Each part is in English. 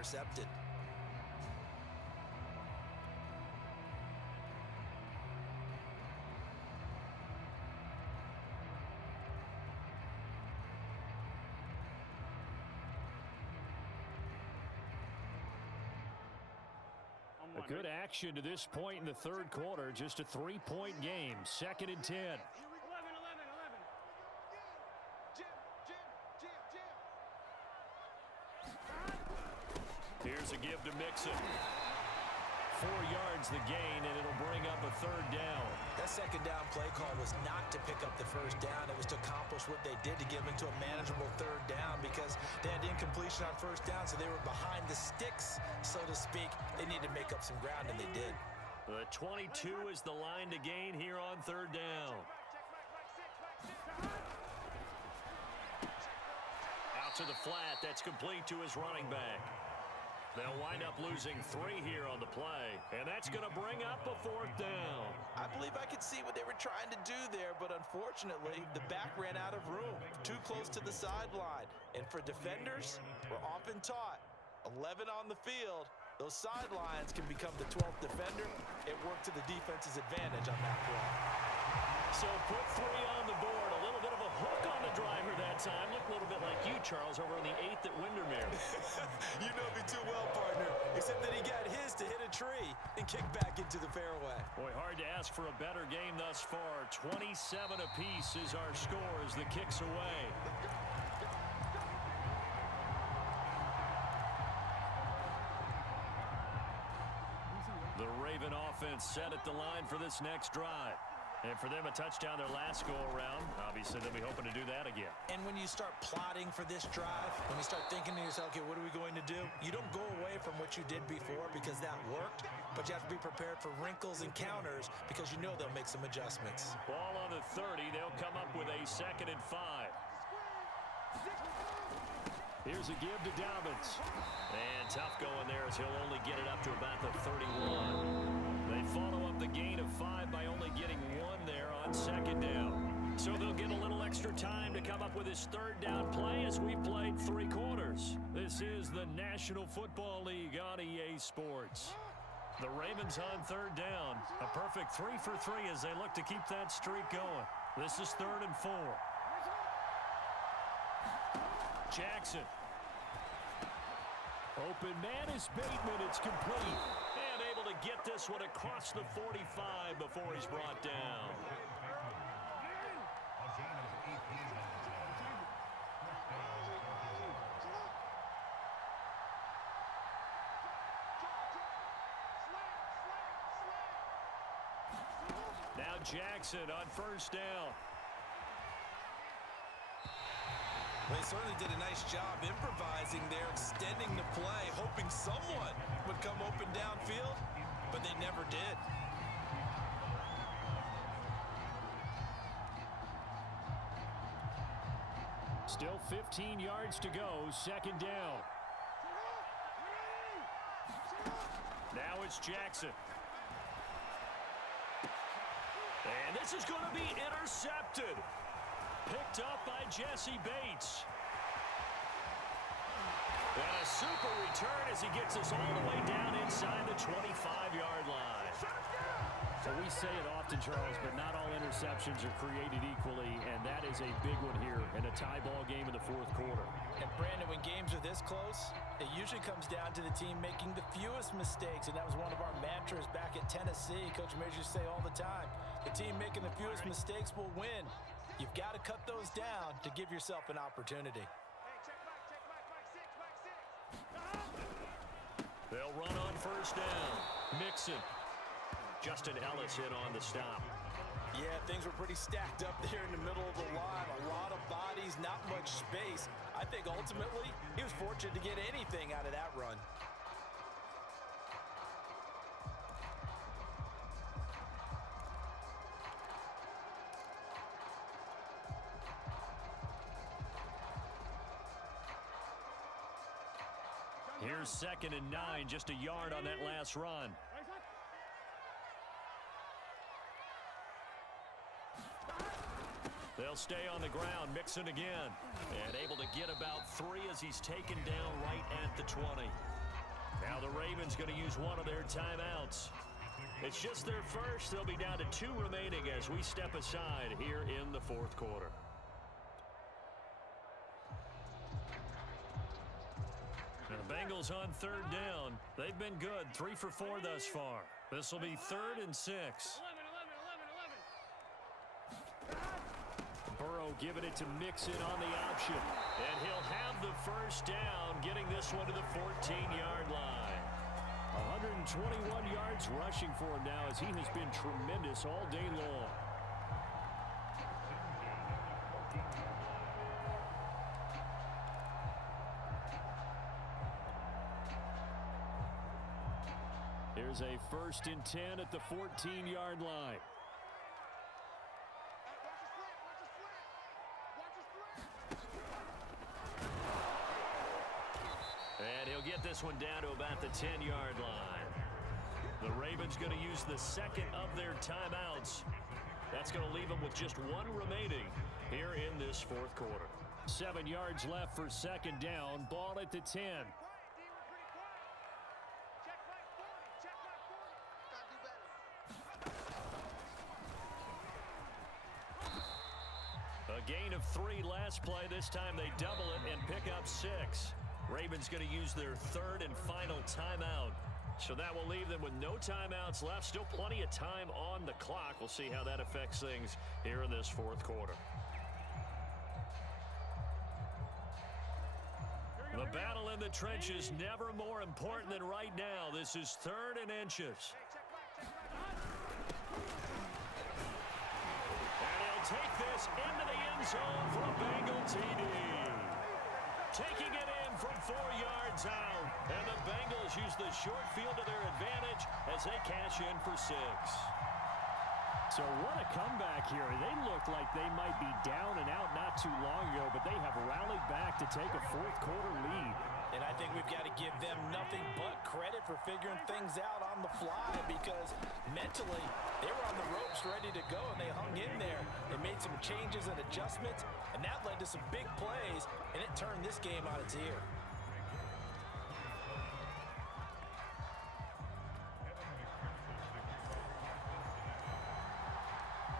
intercepted. A good action to this point in the third quarter. Just a 3-point game. 2nd and 10. 11. Here's a give to Mixon. 4 yards the gain, and it'll bring up a 3rd down. That 2nd down play call was not to pick up the 1st down. It was to accomplish what they did, to get into a manageable 3rd down, because they had incompletion on 1st down, so they were behind the sticks, so to speak. They needed to make up some ground, and they did. The 22 is the line to gain here on 3rd down. Out to the flat. That's complete to his running back. They'll wind up losing 3 here on the play, and that's going to bring up a 4th down. I believe I could see what they were trying to do there, but unfortunately, the back ran out of room, too close to the sideline. And for defenders, we're often taught, 11 on the field, those sidelines can become the 12th defender. It worked to the defense's advantage on that play. So put 3 on the board. A little bit of a hook on the driver that time. Looked a little bit like you, Charles, over in the 8th at Windermere. You know me too well, partner. Except that he got his to hit a tree and kick back into the fairway. Boy, hard to ask for a better game thus far. 27 apiece is our score as the kick's away. The Raven offense set at the line for this next drive. And for them, a touchdown their last go-around. Obviously, they'll be hoping to do that again. And when you start plotting for this drive, when you start thinking to yourself, okay, what are we going to do? You don't go away from what you did before because that worked, but you have to be prepared for wrinkles and counters because you know they'll make some adjustments. Ball on the 30. They'll come up with a 2nd and 5. Here's a give to Dobbins. And tough going there as he'll only get it up to about the 31. They follow up the gain of 5 by only getting 1 there on 2nd down. So they'll get a little extra time to come up with his 3rd down play as we played 3 quarters. This is the National Football League on EA Sports. The Ravens on 3rd down. A perfect 3 for 3 as they look to keep that streak going. This is 3rd and 4. Jackson. Open man is Bateman. It's complete. And able to get this one across the 45 before he's brought down. Now Jackson on 1st down. They certainly did a nice job improvising there, extending the play, hoping someone would come open downfield, but they never did. Still 15 yards to go, 2nd down. Now it's Jackson. And this is going to be intercepted. Picked up by Jesse Bates. And a super return as he gets us all the way down inside the 25-yard line. So we say it often, Charles, but not all interceptions are created equally, and that is a big one here in a tie ball game in the 4th quarter. And Brandon, when games are this close, it usually comes down to the team making the fewest mistakes, and that was one of our mantras back at Tennessee. Coach Majors used to say all the time, the team making the fewest mistakes will win. You've got to cut those down to give yourself an opportunity. They'll run on 1st down. Mixon. Justin Ellis hit on the stop. Yeah, things were pretty stacked up there in the middle of the line. A lot of bodies, not much space. I think ultimately he was fortunate to get anything out of that run. Here's 2nd and 9, just a yard on that last run. They'll stay on the ground, Mixon again. And able to get about 3 as he's taken down right at the 20. Now the Ravens going to use one of their timeouts. It's just their first. They'll be down to 2 remaining as we step aside here in the fourth quarter. Now the Bengals on third down. They've been good, 3 for 4 thus far. This will be 3rd and 6. Burrow giving it to Mixon on the option. And he'll have the first down, getting this one to the 14-yard line. 121 yards rushing for him now as he has been tremendous all day long. Here's a 1st and 10 at the 14-yard line. And he'll get this one down to about the 10-yard line. The Ravens going to use the second of their timeouts. That's going to leave them with just 1 remaining here in this fourth quarter. 7 yards left for 2nd down. Ball at the 10. A gain of 3 last play. This time they double it and pick up 6. Ravens going to use their 3rd and final timeout. So that will leave them with no timeouts left. Still plenty of time on the clock. We'll see how that affects things here in this fourth quarter. The battle in the trenches never more important than right now. This is 3rd and inches. And he'll take this into the end zone for a Bengal TD. Taking it in from 4 yards out. And the Bengals use the short field to their advantage as they cash in for 6. So what a comeback here. They looked like they might be down and out not too long ago, but they have rallied back to take a fourth quarter lead. And I think we've got to give them nothing but credit for figuring things out on the fly, because mentally they were on the ropes ready to go and they hung in there. They made some changes and adjustments, and that led to some big plays, and it turned this game on its ear.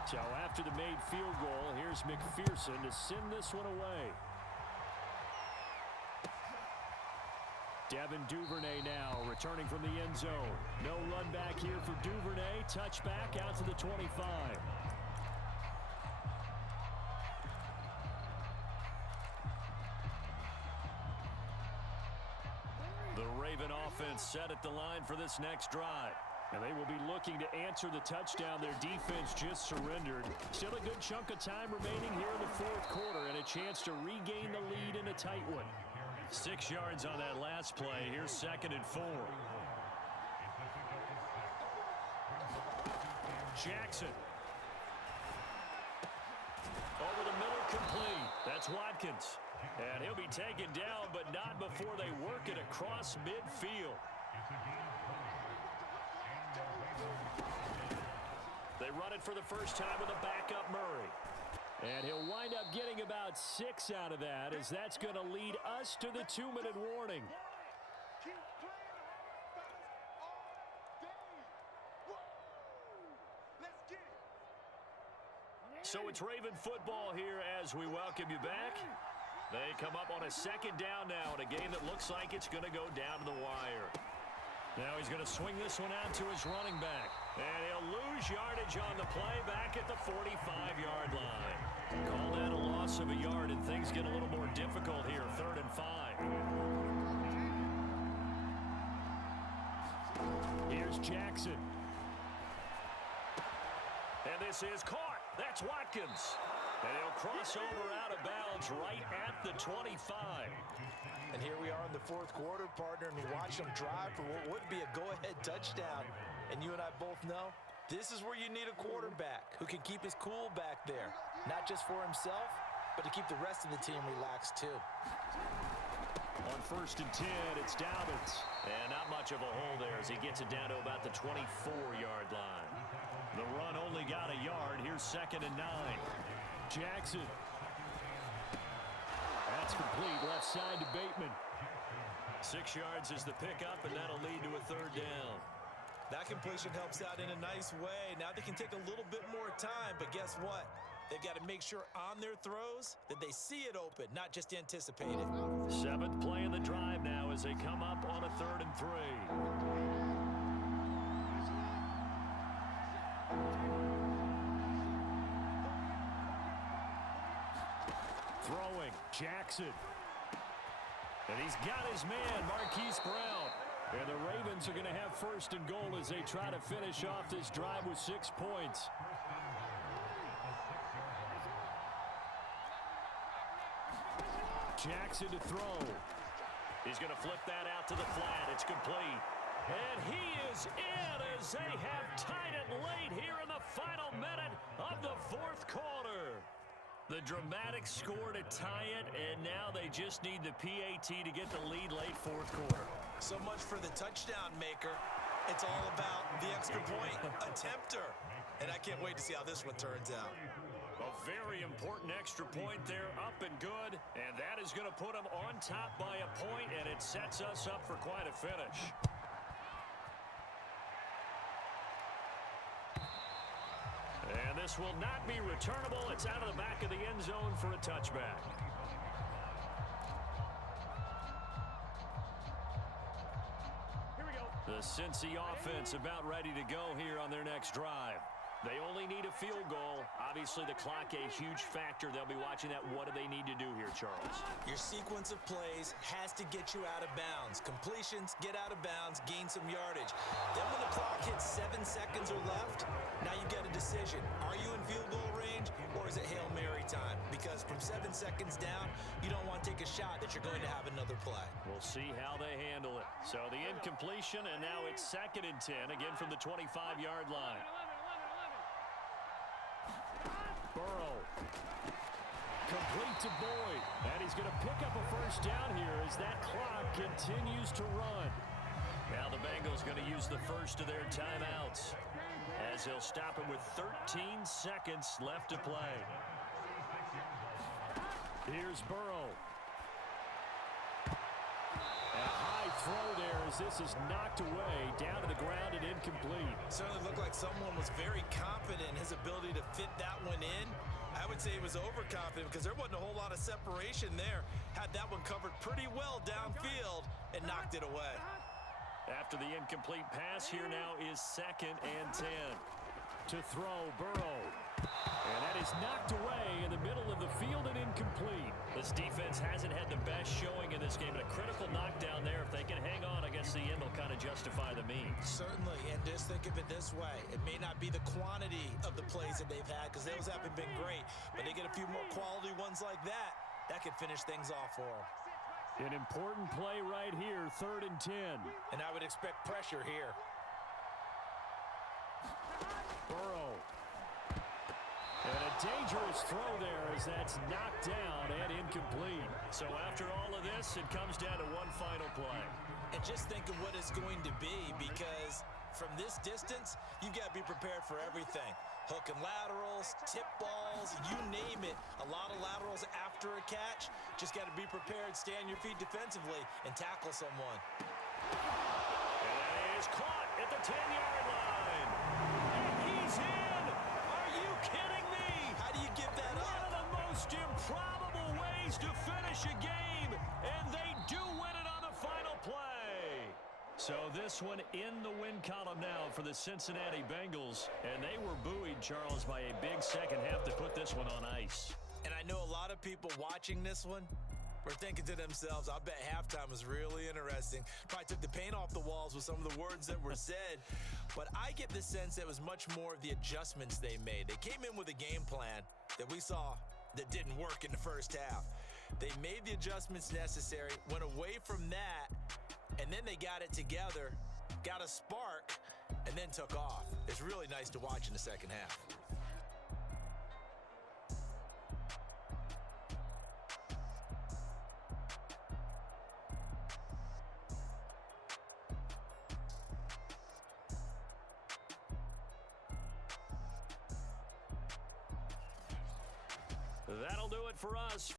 So after the made field goal, here's McPherson to send this one away. Devin Duvernay now returning from the end zone. No run back here for Duvernay. Touchback out to the 25. The Raven offense set at the line for this next drive. And they will be looking to answer the touchdown their defense just surrendered. Still a good chunk of time remaining here in the fourth quarter and a chance to regain the lead in a tight one. 6 yards on that last play. Here's 2nd and 4. Jackson. Over the middle, complete. That's Watkins. And he'll be taken down, but not before they work it across midfield. They run it for the first time with a backup Murray. And he'll wind up getting about 6 out of that, as that's going to lead us to the 2-minute warning. So it's Raven football here as we welcome you back. They come up on a 2nd down now in a game that looks like it's going to go down to the wire. Now he's going to swing this one out to his running back. And he'll lose yardage on the play back at the 45-yard line. Call that a loss of a yard, and things get a little more difficult here, 3rd and 5. Here's Jackson. And this is caught. That's Watkins. And he'll cross over out of bounds right at the 25. And here we are in the fourth quarter, partner, and we watch them drive for what would be a go-ahead touchdown. And you and I both know this is where you need a quarterback who can keep his cool back there, not just for himself, but to keep the rest of the team relaxed too. On 1st and 10, it's Dobbins. And not much of a hole there as he gets it down to about the 24-yard line. The run only got a yard. Here's 2nd and 9. Jackson. That's complete. Left side to Bateman. 6 yards is the pickup, and that'll lead to a third down. That completion helps out in a nice way. Now they can take a little bit more time, but guess what? They've got to make sure on their throws that they see it open, not just anticipate it. 7th play in the drive now as they come up on a 3rd and 3. Throwing, Jackson. And he's got his man, Marquise Brown. And the Ravens are going to have 1st and goal as they try to finish off this drive with 6 points. Jackson to throw. He's going to flip that out to the flat. It's complete. And he is in as they have tied it late here in the final minute of the 4th quarter. The dramatic score to tie it, and now they just need the PAT to get the lead late 4th quarter. So much for the touchdown maker. It's all about the extra point attempter. And I can't wait to see how this one turns out. A very important extra point there, up and good, and that is going to put them on top by a point, and it sets us up for quite a finish. And this will not be returnable. It's out of the back of the end zone for a touchback. Here we go. The Cincy offense about ready to go here on their next drive. They only need a field goal. Obviously, the clock a huge factor. They'll be watching that. What do they need to do here, Charles? Your sequence of plays has to get you out of bounds. Completions, get out of bounds, gain some yardage. Then when the clock hits 7 seconds or left, now you get a decision. Are you in field goal range or is it Hail Mary time? Because from 7 seconds down, you don't want to take a shot that you're going to have another play. We'll see how they handle it. So the incompletion, and now it's 2nd and 10, again from the 25-yard line. Burrow. Complete to Boyd. And he's going to pick up a 1st down here as that clock continues to run. Now the Bengals going to use the first of their timeouts as they'll stop it with 13 seconds left to play. Here's Burrow. A high throw there as this is knocked away, down to the ground and incomplete. Certainly looked like someone was very confident in his ability to fit that one in. I would say he was overconfident because there wasn't a whole lot of separation there. Had that one covered pretty well downfield and knocked it away. After the incomplete pass, here now is 2nd and 10. To throw, Burrow. And that is knocked away in the middle of the field and incomplete. This defense hasn't had the best showing in this game, and a critical knockdown there. If they can hang on, I guess the end will kind of justify the means. Certainly, and just think of it this way. It may not be the quantity of the plays that they've had because those haven't been great, but they get a few more quality ones like that, that could finish things off for them. An important play right here, 3rd and 10. And I would expect pressure here. Burrow. And a dangerous throw there as that's knocked down and incomplete. So after all of this, it comes down to one final play. And just think of what it's going to be, because from this distance, you've got to be prepared for everything. Hook and laterals, tip balls, you name it. A lot of laterals after a catch. Just got to be prepared, stay on your feet defensively, and tackle someone. And that is caught at the 10-yard line. And he's in! Are you kidding me? How do you give that up? One of the most improbable ways to finish a game, and they do win it on the final play. So this one in the win column now for the Cincinnati Bengals, and they were buoyed, Charles, by a big second half to put this one on ice. And I know a lot of people watching this one were thinking to themselves, I bet halftime was really interesting. Probably took the paint off the walls with some of the words that were said. But I get the sense that it was much more of the adjustments they made. They came in with a game plan that we saw that didn't work in the first half. They made the adjustments necessary, went away from that, and then they got it together, got a spark, and then took off. It's really nice to watch in the second half. That'll do it for us.